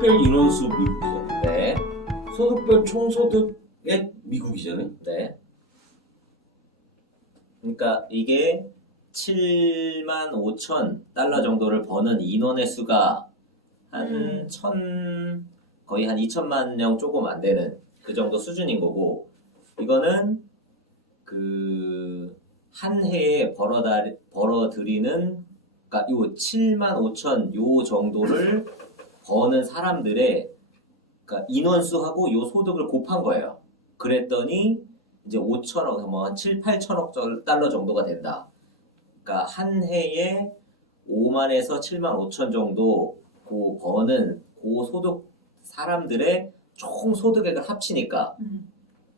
소득별 인원수 미국이잖아요. 네. 소득별 총소득의 미국이잖아요. 네. 그러니까 이게 7만 5천 달러 정도를 버는 인원의 수가 한 거의 한 2천만 명 조금 안 되는 그 정도 수준인 거고, 이거는 그 한 해에 벌어들이는, 그러니까 요 7만 5천 요 정도를 버는 사람들의, 그러니까 인원수하고 요 소득을 곱한 거예요. 그랬더니 이제 5천억, 뭐 7, 8천억 달러 정도가 된다. 그러니까 한 해에 5만에서 7만 5천 정도 그 버는 그 소득 사람들의 총 소득액을 합치니까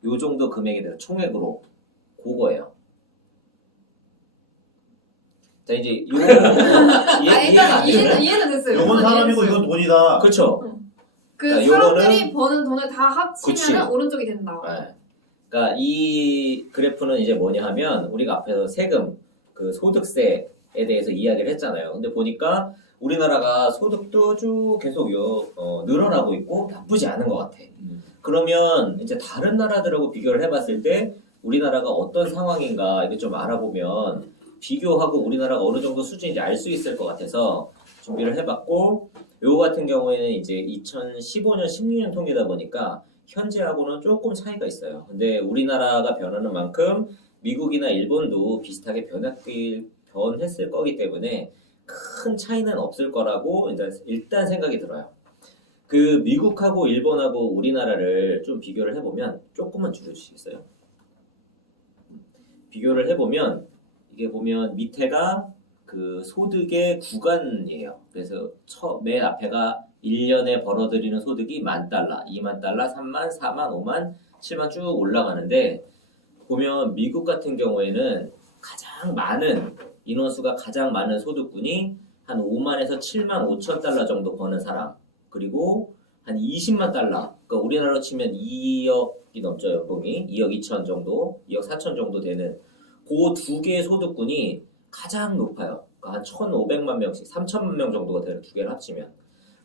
요 정도 금액이 돼서 총액으로 그거예요. 자, 이제 요 일단 이해는 됐어요. 요건 사람이고 이건 돈이다. 그렇죠. 그 그러니까 사람들이 버는 돈을 다 합치면 그치. 오른쪽이 된다. 네. 그러니까 이 그래프는 이제 뭐냐 하면 우리가 앞에서 세금, 그 소득세에 대해서 이야기를 했잖아요. 근데 보니까 우리나라가 소득도 쭉 계속 늘어나고 있고 나쁘지 않은 것 같아. 그러면 이제 다른 나라들하고 비교를 해봤을 때 우리나라가 어떤 상황인가 이게 좀 알아보면 비교하고 우리나라가 어느 정도 수준인지 알 수 있을 것 같아서 준비를 해봤고, 요거 같은 경우에는 이제 2015년, 16년 통계다 보니까 현재하고는 조금 차이가 있어요. 근데 우리나라가 변하는 만큼 미국이나 일본도 비슷하게 변했을 거기 때문에 큰 차이는 없을 거라고 일단 생각이 들어요. 그 미국하고 일본하고 우리나라를 좀 비교를 해보면 조금만 줄여주시겠어요? 비교를 해보면 이게 보면 밑에가 그 소득의 구간이에요. 그래서 맨 앞에가 1년에 벌어들이는 소득이 10,000달러, 20,000달러, 3만, 4만, 5만, 7만 쭉 올라가는데, 보면 미국 같은 경우에는 가장 많은 인원수가 가장 많은 소득군이 한 5만에서 7만 5천 달러 정도 버는 사람, 그리고 한 20만 달러, 그러니까 우리나라로 치면 2억이 넘죠, 연봉이. 2억 2천 정도, 2억 4천 정도 되는 그 두 개의 소득군이 가장 높아요. 그러니까 한 1,500만 명씩, 3천만 명 정도가 되는 두 개를 합치면.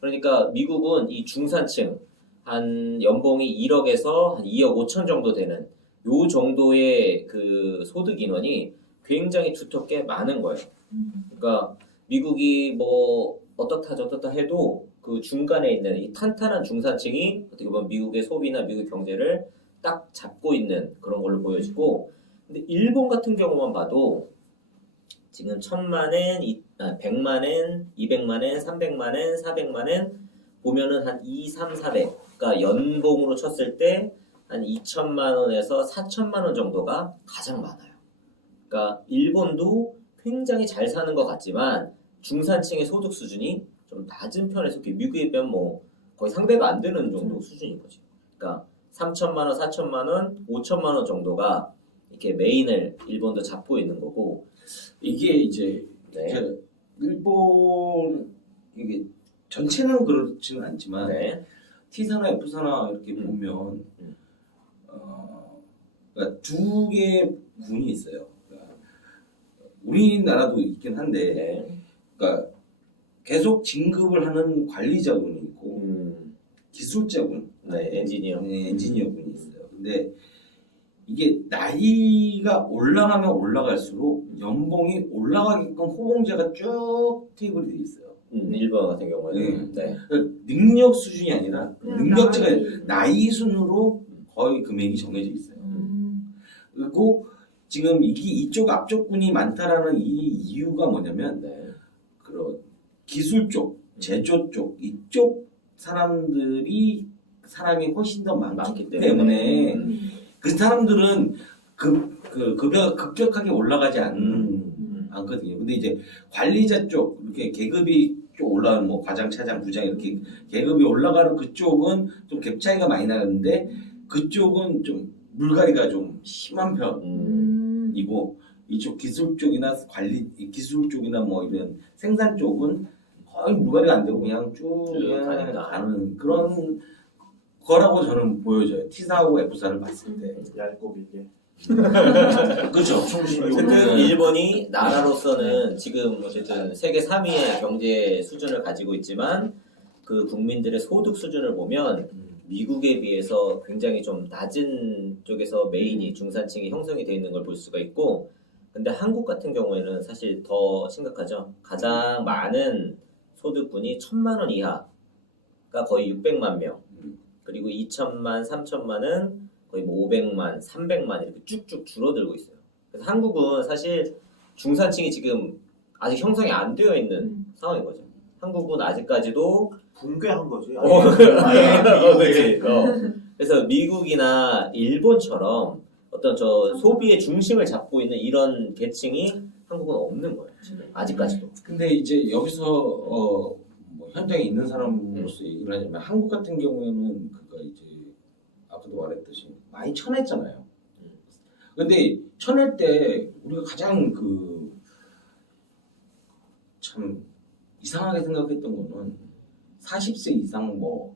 그러니까 미국은 이 중산층, 한 연봉이 1억에서 한 2억 5천 정도 되는 요 정도의 그 소득 인원이 굉장히 두텁게 많은 거예요. 그러니까 미국이 뭐 어떻다 저떻다 해도 그 중간에 있는 이 탄탄한 중산층이 어떻게 보면 미국의 소비나 미국 경제를 딱 잡고 있는 그런 걸로 보여지고, 근데 일본 같은 경우만 봐도 지금 1,000만엔, 100만엔, 200만엔, 300만엔, 400만엔 보면은 한 2, 3, 400, 그러니까 연봉으로 쳤을 때 한 2천만 원에서 4천만 원 정도가 가장 많아요. 그러니까 일본도 굉장히 잘 사는 것 같지만 중산층의 소득 수준이 좀 낮은 편에 속해 미국에 비하면 뭐 거의 상대가 안 되는 정도 수준인 거죠. 그러니까 3천만 원, 4천만 원, 5천만 원 정도가 이렇게 메인을 일본도 잡고 있는 거고, 이게 이제 네. 일본 이게 전체는 그렇지는 않지만 네. T사나 F사나 이렇게 보면 그러니까 두 개의 군이 있어요. 그러니까 우리나라도 있긴 한데, 네. 그러니까 계속 진급을 하는 관리자군이 있고 기술자군, 네, 엔지니어군이 있어요. 근데 이게 나이가 올라가면 올라갈수록 연봉이 올라가게끔 호봉제가 쭉 테이블이 돼 있어요. 일본 같은 경우에는 네. 그러니까 능력 수준이 아니라 능력치가 나이. 나이 순으로 거의 금액이 정해져 있어요. 그리고 지금 이쪽 앞쪽 군이 많다라는 이 이유가 뭐냐면 네. 그런 기술 쪽, 제조 쪽 이쪽 사람들이 사람이 훨씬 더 많기 때문에 그 사람들은 그 급여가 급격하게 올라가지 않거든요. 근데 이제 관리자 쪽 이렇게 계급이 좀 올라가는 뭐 과장, 차장, 부장 이렇게 계급이 올라가는 그쪽은 좀 갭 차이가 많이 나는데 그쪽은 좀 물갈이가 좀 심한 편이고 이쪽 기술 쪽이나 기술 쪽이나 뭐 이런 생산 쪽은 거의 물갈이가 안 되고 그냥 쭉 가는 그런 거라고 저는 보여져요. T사하고 F사를 봤을 때. 얇고 밀게. 그렇죠. 어쨌든 일본이 나라로서는 지금 어쨌든 세계 3위의 경제 수준을 가지고 있지만 그 국민들의 소득 수준을 보면 미국에 비해서 굉장히 좀 낮은 쪽에서 메인이 중산층이 형성이 되어 있는 걸 볼 수가 있고, 근데 한국 같은 경우에는 사실 더 심각하죠. 가장 많은 소득군이 1,000만 원 이하가 거의 600만 명, 그리고 2천만, 3천만은 거의 뭐 500만, 300만 이렇게 쭉쭉 줄어들고 있어요. 그래서 한국은 사실 중산층이 지금 아직 형성이 안 되어 있는 상황인 거죠. 한국은 아직까지도 붕괴한 거지. 그렇지. 그래서 미국이나 일본처럼 어떤 저 소비의 중심을 잡고 있는 이런 계층이 한국은 없는 거예요. 지금 아직까지도. 근데 이제 여기서 뭐 현장에 있는 사람으로서 얘기를 하자면 한국 같은 경우에는 그가 이제 아까도 말했듯이 많이 쳐냈잖아요. 근데 쳐낼 때 우리가 가장 그 참 이상하게 생각했던 거는 40세 이상 뭐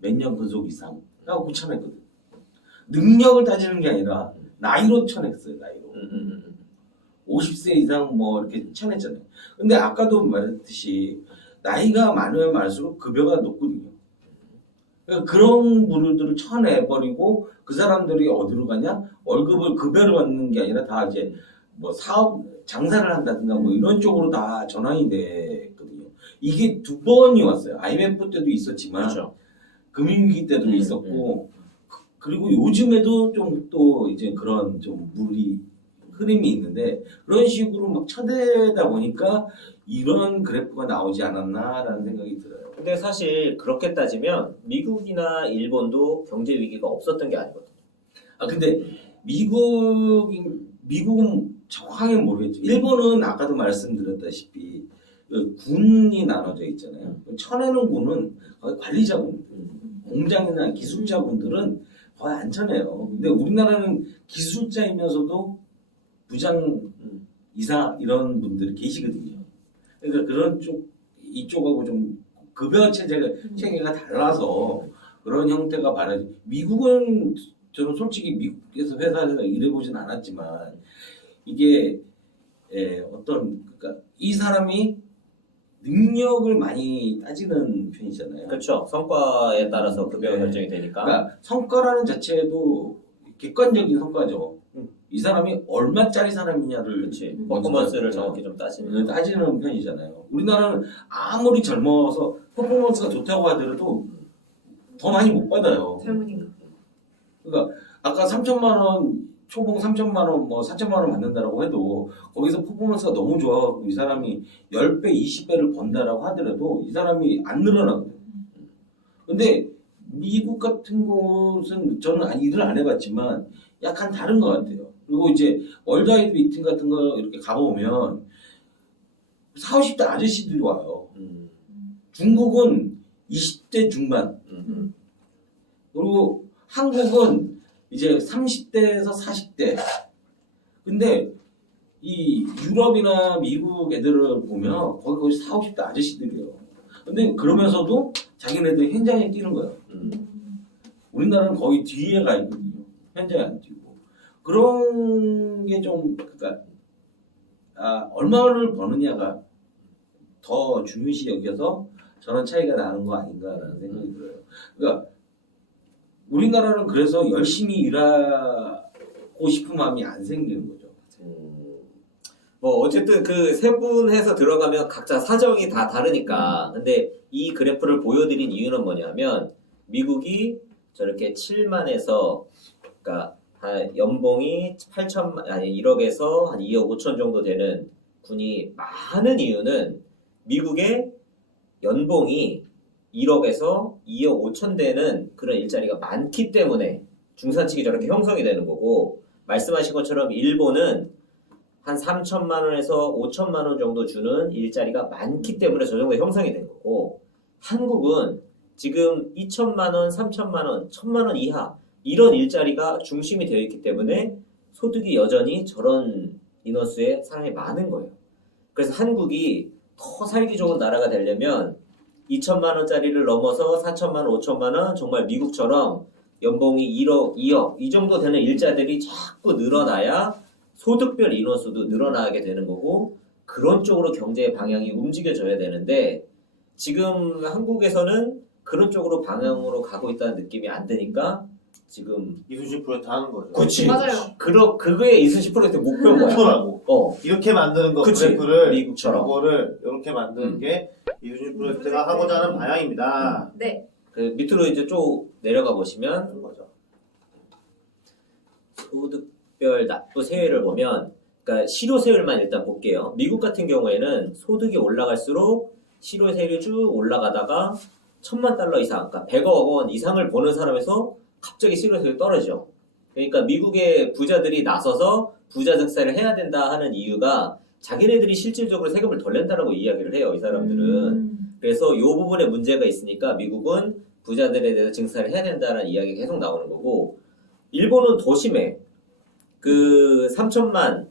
몇 년 근속 이상 하고 쳐냈거든. 능력을 따지는 게 아니라 나이로 쳐냈어요. 나이로. 50세 이상 뭐 이렇게 쳐냈잖아요. 근데 아까도 말했듯이 나이가 많으면 많을수록 급여가 높거든요. 그러니까 그런 분들을 쳐내버리고 그 사람들이 어디로 가냐? 월급을 급여를 받는 게 아니라 다 이제 뭐 사업 장사를 한다든가 뭐 이런 쪽으로 다 전환이 됐거든요. 이게 두 번이 왔어요. IMF 때도 있었지만 그렇죠. 금융위기 때도 있었고 그리고 요즘에도 좀 또 이제 그런 좀 흐름이 있는데 그런 식으로 막 쳐대다 보니까 이런 그래프가 나오지 않았나라는 생각이 들어요. 근데 사실 그렇게 따지면 미국이나 일본도 경제 위기가 없었던 게 아니거든요. 아 근데 미국은 정확하게 모르겠죠. 일본은 아까도 말씀드렸다시피 그 군이 나눠져 있잖아요. 쳐내는 군은 거의 관리자군, 공장이나 기술자분들은 거의 안 쳐내요. 근데 우리나라는 기술자이면서도 부장 이사 이런 분들이 계시거든요. 그러니까 그런 이쪽하고 좀 급여 체계가 달라서 그런 형태가 바라지. 미국은 저는 솔직히 미국에서 회사에서 일해보진 않았지만 이게 그러니까 이 사람이 능력을 많이 따지는 편이잖아요. 그렇죠. 성과에 따라서 급여가 결정이 되니까. 그러니까 성과라는 자체도 객관적인 성과죠. 이 사람이 얼마짜리 사람이냐를 그렇지. 퍼포먼스를 정확히 좀 따지는 편이잖아요. 우리나라는 아무리 젊어서 퍼포먼스가 좋다고 하더라도 더 많이 못 받아요. 젊으니까. 그러니까 아까 3천만 원 초봉 3천만 원, 뭐 4천만 원 받는다라고 해도 거기서 퍼포먼스가 너무 좋아갖고 이 사람이 10배, 20배를 번다라고 하더라도 이 사람이 안 늘어나거든요. 근데 미국 같은 곳은 저는 일을 안 해봤지만 약간 다른 것 같아요. 그리고 이제 월드와이드 미팅 같은 거 이렇게 가보면 40, 50대 아저씨들이 와요. 중국은 20대 중반. 그리고 한국은 이제 30대에서 40대. 근데 이 유럽이나 미국 애들을 보면 거의 40, 50대 아저씨들이에요. 근데 그러면서도 자기네들 현장에 뛰는 거예요. 우리나라는 거의 뒤에 가 있거든요. 현장에 안 뛰고. 그런 게 좀, 그러니까, 얼마를 버느냐가 더 중요시 여겨서 저런 차이가 나는 거 아닌가라는 생각이 들어요. 그러니까, 우리나라는 그래서 열심히 일하고 싶은 마음이 안 생기는 거죠. 뭐 어쨌든 그 세 분 해서 들어가면 각자 사정이 다 다르니까. 근데 이 그래프를 보여드린 이유는 뭐냐면 미국이 저렇게 7만에서 그러니까 한 연봉이 1억에서 한 2억 5천 정도 되는 군이 많은 이유는 미국의 연봉이 1억에서 2억 5천 되는 그런 일자리가 많기 때문에 중산층이 저렇게 형성이 되는 거고, 말씀하신 것처럼 일본은 한 3천만 원에서 5천만 원 정도 주는 일자리가 많기 때문에 저 정도 형성이 된 거고, 한국은 지금 2천만 원, 3천만 원, 1천만 원 이하 이런 일자리가 중심이 되어 있기 때문에 소득이 여전히 저런 인원수의 사람이 많은 거예요. 그래서 한국이 더 살기 좋은 나라가 되려면 2천만 원짜리를 넘어서 4천만 원, 5천만 원, 정말 미국처럼 연봉이 1억, 2억 이 정도 되는 일자들이 자꾸 늘어나야 소득별 인원수도 늘어나게 되는 거고, 그런 쪽으로 경제의 방향이 움직여져야 되는데 지금 한국에서는 그런 쪽으로 방향으로 가고 있다는 느낌이 안 드니까 지금 이순신 프로젝트 하는 거죠. 그치. 맞아요. 그게 이순신 프로젝트 목표인 거야. 목표라고. 이렇게 만드는 거 그치. 그래프를 미국처럼. 이거를 이렇게 만드는 게 이순신 프로젝트가 하고자 하는 방향입니다. 네. 그 밑으로 이제 쭉 내려가 보시면 하는 거죠. 소득별 납부 세율을 보면, 그러니까 실효세율만 일단 볼게요. 미국 같은 경우에는 소득이 올라갈수록 실효세율이 쭉 올라가다가 $10,000 이상, 그러니까 100억 원 이상을 버는 사람에서 갑자기 실효세율이 떨어져. 그러니까 미국의 부자들이 나서서 부자 증세를 해야 된다 하는 이유가 자기네들이 실질적으로 세금을 덜 낸다라고 이야기를 해요, 이 사람들은. 그래서 이 부분에 문제가 있으니까 미국은 부자들에 대해서 증세를 해야 된다는 이야기가 계속 나오는 거고, 일본은 더 심해. 그 3천만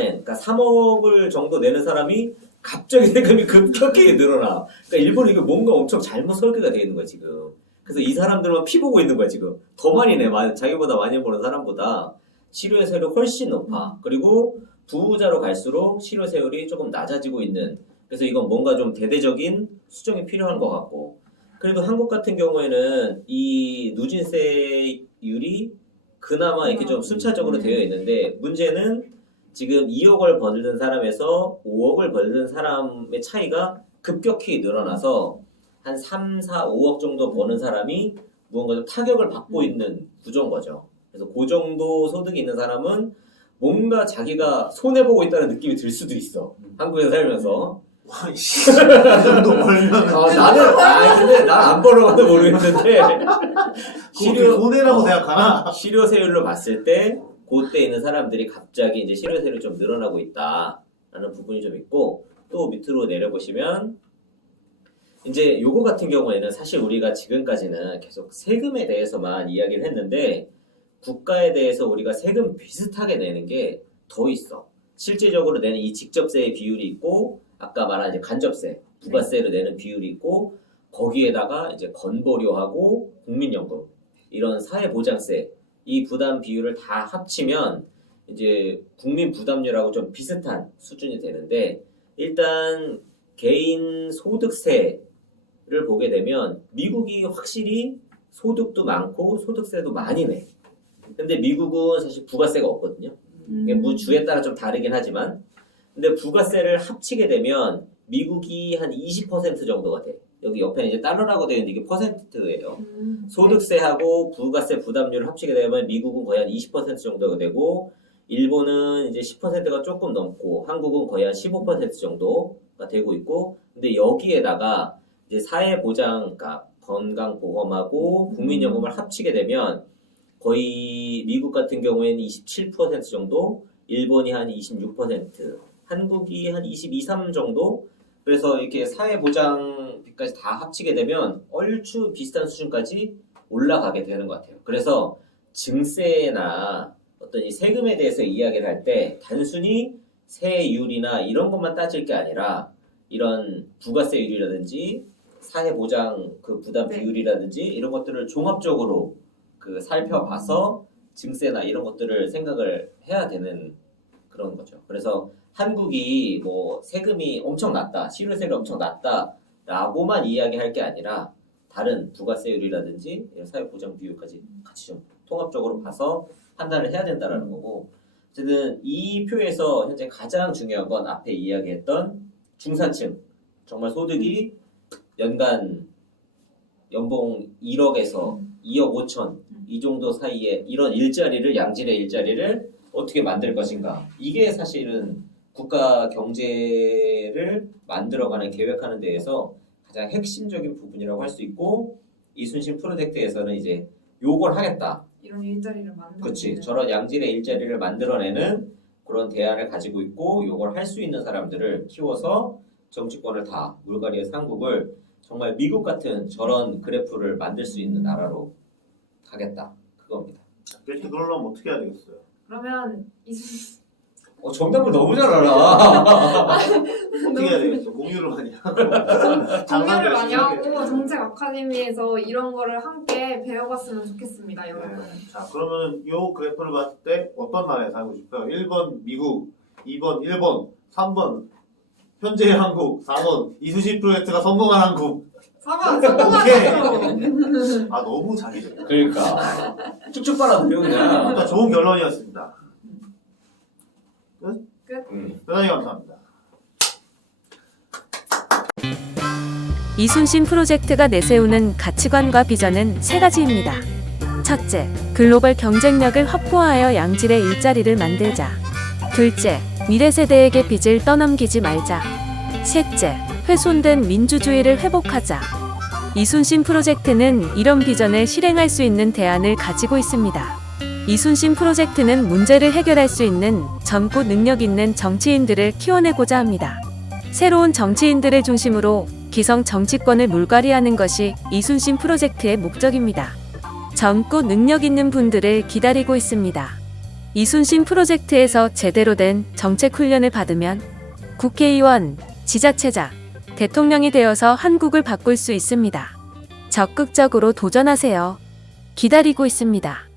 엔, 그러니까 3억을 정도 내는 사람이 갑자기 세금이 급격히 늘어나. 그러니까 일본은 이게 뭔가 엄청 잘못 설계가 되어 있는 거야, 지금. 그래서 이 사람들만 피 보고 있는 거야, 지금. 더 많이 내. 자기보다 많이 버는 사람보다 실효세율이 훨씬 높아. 그리고 부자로 갈수록 실효세율이 조금 낮아지고 있는. 그래서 이건 뭔가 좀 대대적인 수정이 필요한 것 같고. 그래도 한국 같은 경우에는 이 누진세율이 그나마 이렇게 좀 순차적으로 되어 있는데, 문제는 지금 2억을 벌던 사람에서 5억을 벌던 사람의 차이가 급격히 늘어나서 한 3, 4, 5억 정도 버는 사람이 무언가 좀 타격을 받고 있는 구조인 거죠. 그래서 그 정도 소득이 있는 사람은 뭔가 자기가 손해보고 있다는 느낌이 들 수도 있어. 한국에서 살면서. 와, 씨. 이 정도 벌면 근데 난 안 벌어봐도 모르겠는데. 손해라고 생각하나? 실효세율로 봤을 때, 그때 있는 사람들이 갑자기 이제 실효세율이 좀 늘어나고 있다라는 부분이 좀 있고, 또 밑으로 내려보시면, 이제 요거 같은 경우에는 사실 우리가 지금까지는 계속 세금에 대해서만 이야기를 했는데, 국가에 대해서 우리가 세금 비슷하게 내는 게 더 있어. 실질적으로 내는 이 직접세의 비율이 있고, 아까 말한 이제 간접세, 부가세를 내는 비율이 있고, 거기에다가 이제 건보료하고 국민연금, 이런 사회보장세, 이 부담 비율을 다 합치면 이제 국민 부담률하고 좀 비슷한 수준이 되는데, 일단 개인 소득세를 보게 되면 미국이 확실히 소득도 많고 소득세도 많이 내. 근데 미국은 사실 부가세가 없거든요. 이게 뭐 주에 따라 좀 다르긴 하지만, 근데 부가세를 합치게 되면 미국이 한 20% 정도가 돼. 여기 옆에 이제 달러라고 되어 있는데 이게 퍼센트예요. 소득세하고 부가세 부담률을 합치게 되면 미국은 거의 한 20% 정도가 되고, 일본은 이제 10%가 조금 넘고, 한국은 거의 한 15% 정도가 되고 있고, 근데 여기에다가 이제 사회보장, 그러니까 건강보험하고 국민연금을 합치게 되면 거의 미국 같은 경우에는 27% 정도, 일본이 한 26%, 한국이 한 22, 3 정도. 그래서 이렇게 사회보장비까지 다 합치게 되면 얼추 비슷한 수준까지 올라가게 되는 것 같아요. 그래서 증세나 어떤 이 세금에 대해서 이야기를 할 때 단순히 세율이나 이런 것만 따질 게 아니라 이런 부가세율이라든지 사회보장 그 부담 비율이라든지 이런 것들을 종합적으로 그 살펴봐서 증세나 이런 것들을 생각을 해야 되는 그런 거죠. 그래서 한국이 뭐 세금이 엄청 낮다, 실효세율이 엄청 낮다라고만 이야기할 게 아니라 다른 부가세율이라든지 이런 사회보장 비율까지 같이 좀 통합적으로 봐서 판단을 해야 된다라는 거고, 어쨌든 이 표에서 현재 가장 중요한 건 앞에 이야기했던 중산층, 정말 소득이 연간 연봉 1억에서 2억 5천 이 정도 사이에 이런 일자리를, 양질의 일자리를 어떻게 만들 것인가, 이게 사실은 국가 경제를 만들어가는, 계획하는 데에서 가장 핵심적인 부분이라고 할 수 있고, 이순신 프로젝트에서는 이제 요걸 하겠다. 이런 일자리를 만들어. 그렇지. 저런 양질의 일자리를 만들어내는 그런 대안을 가지고 있고, 요걸 할 수 있는 사람들을 키워서 정치권을 다 물갈이해서 한국을 정말 미국 같은 저런 그래프를 만들 수 있는 나라로 가겠다. 그겁니다. 그렇게 그러려면 어떻게 해야 되겠어요? 그러면 정답을 너무 잘 알아. 어떻게 해야 되겠어? 공유를 많이 하고 정리를 많이 하고 정책 아카데미에서 이런 거를 함께 배워봤으면 좋겠습니다, 여러분. 자, 그러면 이 그래프를 봤을 때 어떤 나라에 살고 싶어요? 1번 미국, 2번 일본, 3번 현재의 한국. 4번 이순신 프로젝트가 성공한 한국. 4번 성공하죠. 아 너무 자기적이야. 그러니까 쭉쭉 빨아들여 그냥. 일단 좋은 결론이었습니다. 끝? 끝. 대단히 감사합니다. 이순신 프로젝트가 내세우는 가치관과 비전은 세 가지입니다. 첫째, 글로벌 경쟁력을 확보하여 양질의 일자리를 만들자. 둘째, 미래 세대에게 빚을 떠넘기지 말자. 셋째, 훼손된 민주주의를 회복하자. 이순신 프로젝트는 이런 비전을 실행할 수 있는 대안을 가지고 있습니다. 이순신 프로젝트는 문제를 해결할 수 있는 젊고 능력 있는 정치인들을 키워내고자 합니다. 새로운 정치인들을 중심으로 기성 정치권을 물갈이하는 것이 이순신 프로젝트의 목적입니다. 젊고 능력 있는 분들을 기다리고 있습니다. 이순신 프로젝트에서 제대로 된 정책 훈련을 받으면 국회의원, 지자체장, 대통령이 되어서 한국을 바꿀 수 있습니다. 적극적으로 도전하세요. 기다리고 있습니다.